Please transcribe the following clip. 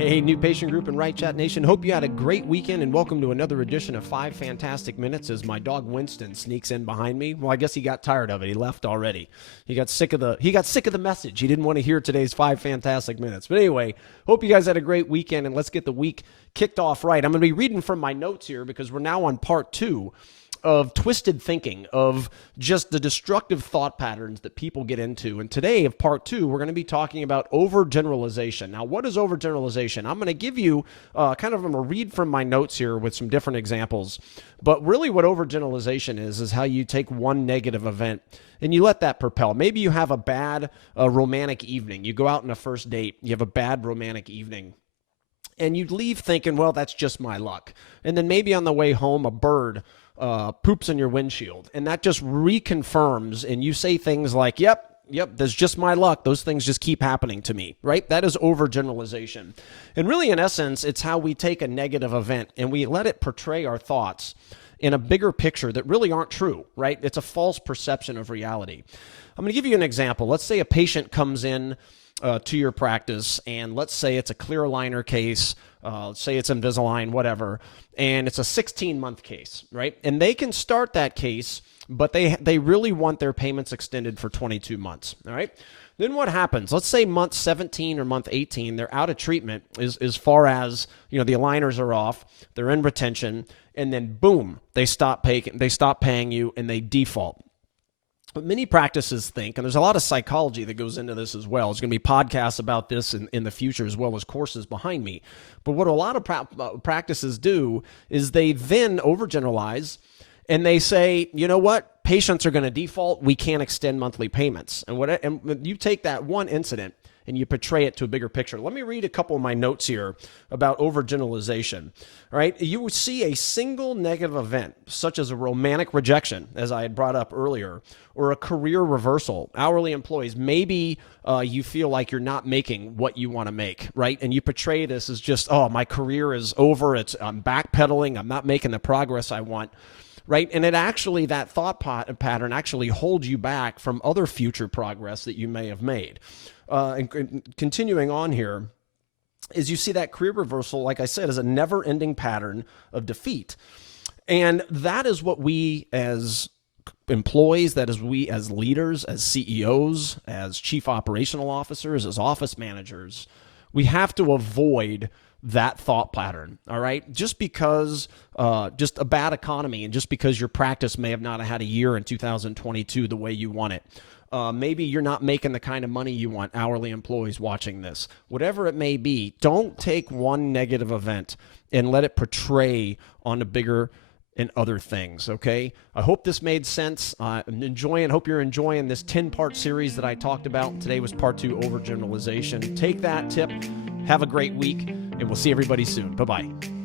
Hey, new patient group and Right Chat Nation. Hope you had a great weekend and welcome to another edition of 5 Fantastic Minutes as my dog Winston sneaks in behind me. Well, I guess he got tired of it. He left already. He got sick of the message. He didn't want to hear today's 5 Fantastic Minutes. But anyway, hope you guys had a great weekend and let's get the week kicked off right. I'm going to be reading from my notes here because we're now on part 2 of twisted thinking, of just the destructive thought patterns that people get into. And today, of part 2, we're going to be talking about overgeneralization. Now, what is overgeneralization? I'm going to give you I'm going to read from my notes here with some different examples. But really what overgeneralization is how you take one negative event and you let that propel. Maybe you have a bad romantic evening. You go out on a first date. You have a bad romantic evening. And you leave thinking, well, that's just my luck. And then maybe on the way home, a bird poops in your windshield, and that just reconfirms, and you say things like, yep, that's just my luck. Those things just keep happening to me, right? That is overgeneralization. And really, in essence, it's how we take a negative event and we let it portray our thoughts in a bigger picture that really aren't true, right? It's a false perception of reality. I'm going to give you an example. Let's say a patient comes in to your practice, and let's say it's a clear aligner case, let's say it's Invisalign, whatever, and it's a 16-month case, right? And they can start that case, but they really want their payments extended for 22 months, all right? Then what happens? Let's say month 17 or month 18, they're out of treatment as far as, the aligners are off, they're in retention, and then boom, they stop paying you, and they default. But many practices think, and there's a lot of psychology that goes into this as well. There's going to be podcasts about this in the future as well as courses behind me. But what a lot of practices do is they then overgeneralize and they say, you know what? Patients are going to default. We can't extend monthly payments. And you take that one incident and you portray it to a bigger picture. Let me read a couple of my notes here about overgeneralization. All right, you see a single negative event, such as a romantic rejection, as I had brought up earlier, or a career reversal. Hourly employees, maybe you feel like you're not making what you want to make, right? And you portray this as just, oh, my career is over. I'm backpedaling. I'm not making the progress I want. Right? And that thought pattern actually holds you back from other future progress that you may have made. And continuing on here, is you see that career reversal, like I said, is a never-ending pattern of defeat. And that is what we as employees, that is we as leaders, as CEOs, as chief operational officers, as office managers, we have to avoid that thought pattern, all right? Just because just a bad economy and just because your practice may have not had a year in 2022 the way you want it. Maybe you're not making the kind of money you want, hourly employees watching this. Whatever it may be, don't take one negative event and let it portray on the bigger and other things, okay? I hope this made sense. Hope you're enjoying this 10-part series that I talked about. Today was part 2, overgeneralization. Take that tip. Have a great week, and we'll see everybody soon. Bye-bye.